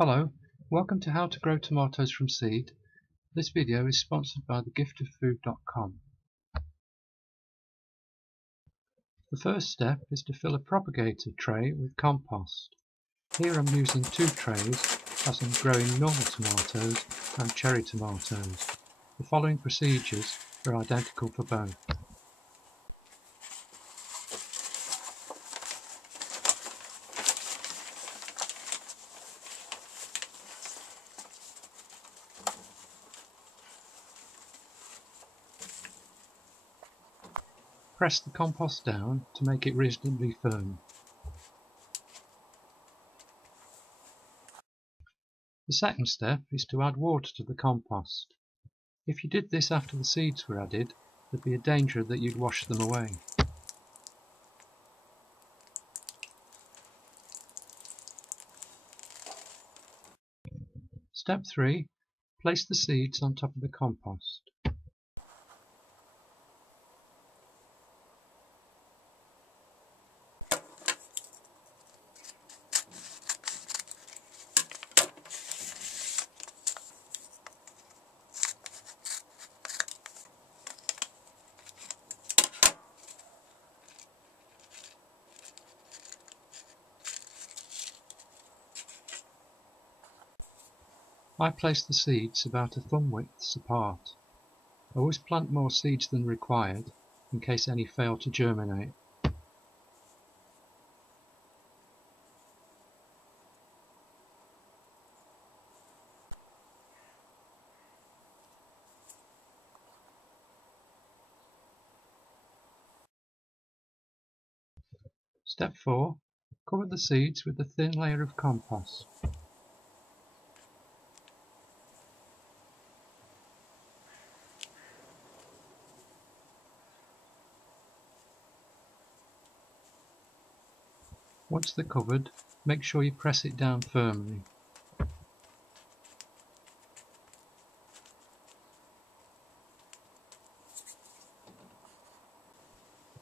Hello, welcome to How to Grow Tomatoes from Seed. This video is sponsored by thegiftoffood.com. The first step is to fill a propagator tray with compost. Here I'm using 2 trays as I'm growing normal tomatoes and cherry tomatoes. The following procedures are identical for both. Press the compost down to make it reasonably firm. The second step is to add water to the compost. If you did this after the seeds were added, there'd be a danger that you'd wash them away. Step 3. Place the seeds on top of the compost. I place the seeds about a thumb width apart. I always plant more seeds than required in case any fail to germinate. Step 4. Cover the seeds with a thin layer of compost. Once they're covered, make sure you press it down firmly.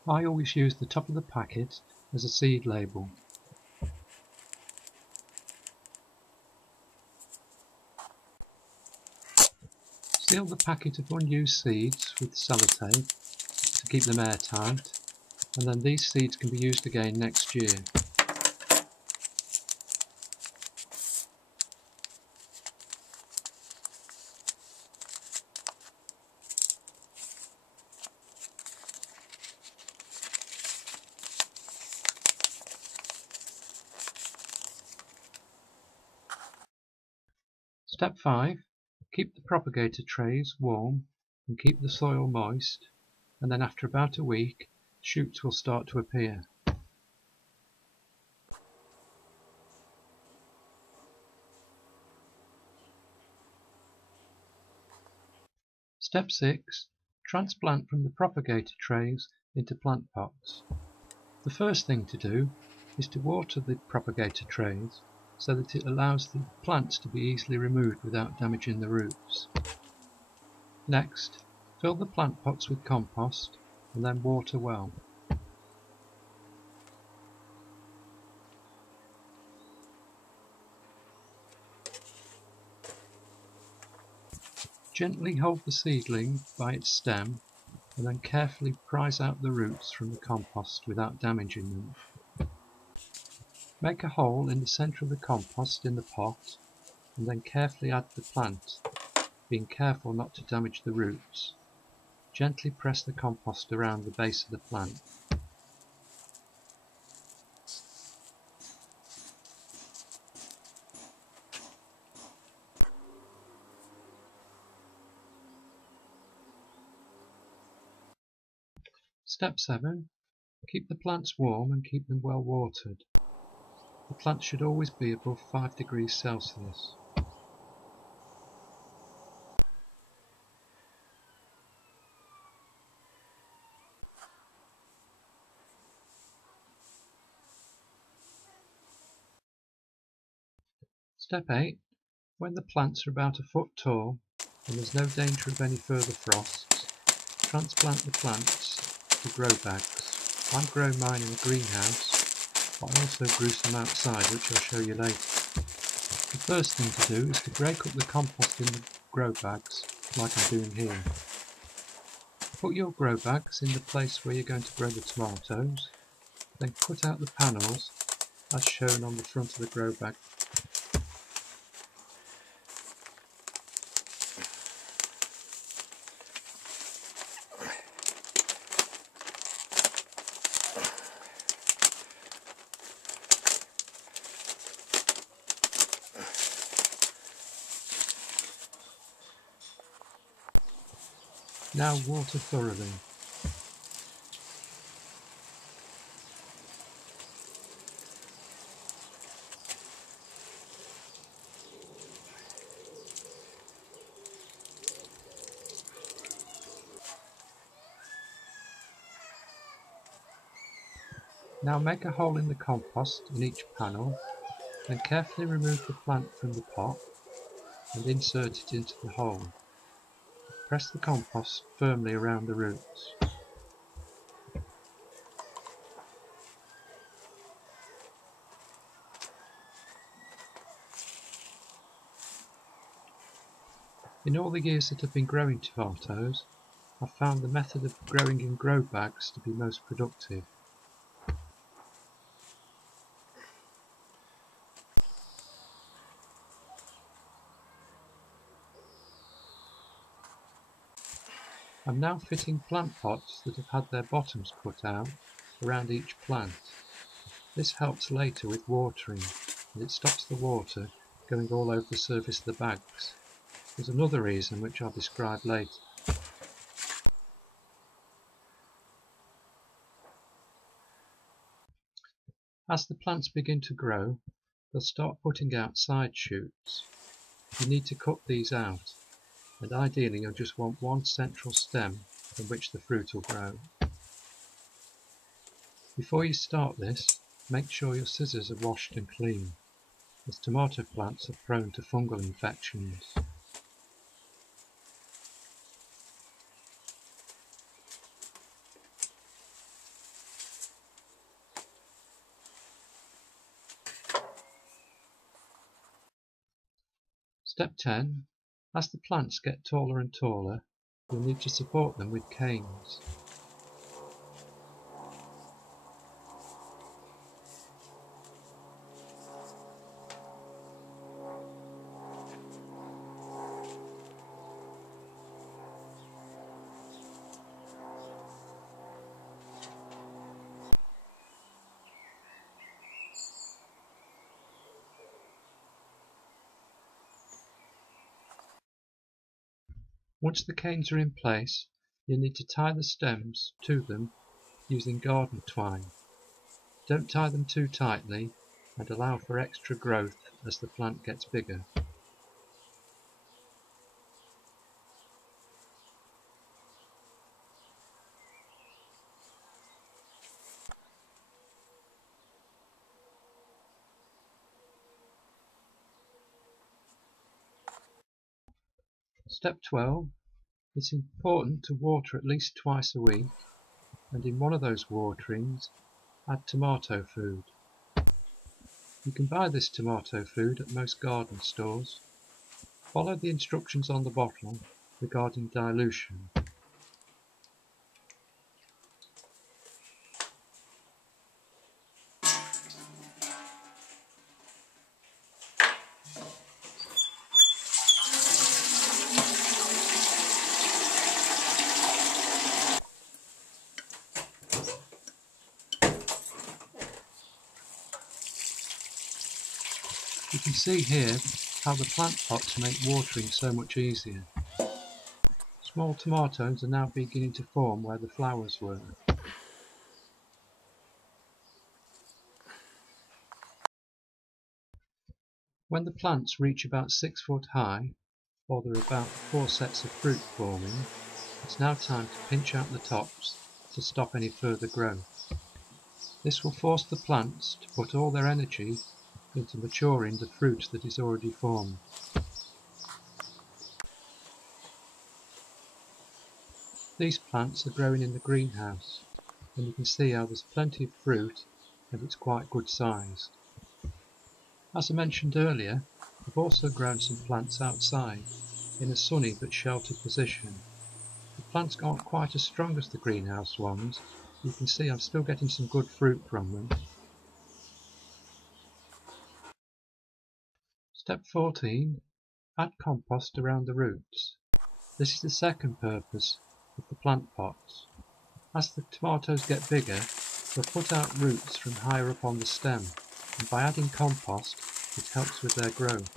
I always use the top of the packet as a seed label. Seal the packet of unused seeds with sellotape to keep them airtight, and then these seeds can be used again next year. Step 5. Keep the propagator trays warm and keep the soil moist, and then after about a week, shoots will start to appear. Step 6. Transplant from the propagator trays into plant pots. The first thing to do is to water the propagator trays so that it allows the plants to be easily removed without damaging the roots. Next, fill the plant pots with compost and then water well. Gently hold the seedling by its stem and then carefully prise out the roots from the compost without damaging them. Make a hole in the centre of the compost in the pot and then carefully add the plant, being careful not to damage the roots. Gently press the compost around the base of the plant. Step 7. Keep the plants warm and keep them well watered. The plants should always be above 5 degrees Celsius. Step 8. When the plants are about a foot tall and there's no danger of any further frosts, transplant the plants to grow bags. I'm growing mine in a greenhouse, but I also grew some outside which I'll show you later. The first thing to do is to break up the compost in the grow bags, like I'm doing here. Put your grow bags in the place where you're going to grow the tomatoes, then cut out the panels as shown on the front of the grow bag. Now water thoroughly. Now make a hole in the compost in each panel, then carefully remove the plant from the pot and insert it into the hole. Press the compost firmly around the roots. In all the years that I've been growing tomatoes, I've found the method of growing in grow bags to be most productive. I'm now fitting plant pots that have had their bottoms cut out around each plant. This helps later with watering, and it stops the water going all over the surface of the bags. There's another reason which I'll describe later. As the plants begin to grow, they'll start putting out side shoots. You need to cut these out, and ideally you'll just want one central stem from which the fruit will grow. Before you start this, make sure your scissors are washed and clean, as tomato plants are prone to fungal infections. Step 10. As the plants get taller and taller, you'll need to support them with canes. Once the canes are in place, you need to tie the stems to them using garden twine. Don't tie them too tightly and allow for extra growth as the plant gets bigger. Step 12. It's important to water at least twice a week, and in one of those waterings, add tomato food. You can buy this tomato food at most garden stores. Follow the instructions on the bottle regarding dilution. You can see here how the plant pots make watering so much easier. Small tomatoes are now beginning to form where the flowers were. When the plants reach about 6 foot high, or there are about 4 sets of fruit forming, it's now time to pinch out the tops to stop any further growth. This will force the plants to put all their energy into maturing the fruit that is already formed. These plants are growing in the greenhouse, and you can see how there's plenty of fruit and it's quite good sized. As I mentioned earlier, I've also grown some plants outside in a sunny but sheltered position. The plants aren't quite as strong as the greenhouse ones. You can see I'm still getting some good fruit from them. Step 14. Add compost around the roots. This is the second purpose of the plant pots. As the tomatoes get bigger, they'll put out roots from higher up on the stem, and by adding compost, it helps with their growth.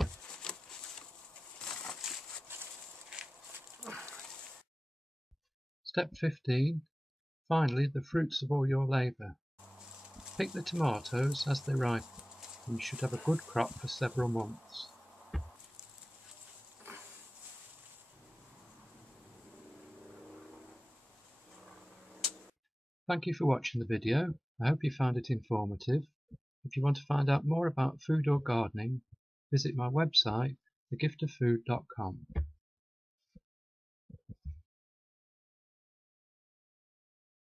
Step 15. Finally, the fruits of all your labour. Pick the tomatoes as they ripen, and you should have a good crop for several months. Thank you for watching the video. I hope you found it informative. If you want to find out more about food or gardening, visit my website, thegiftoffood.com.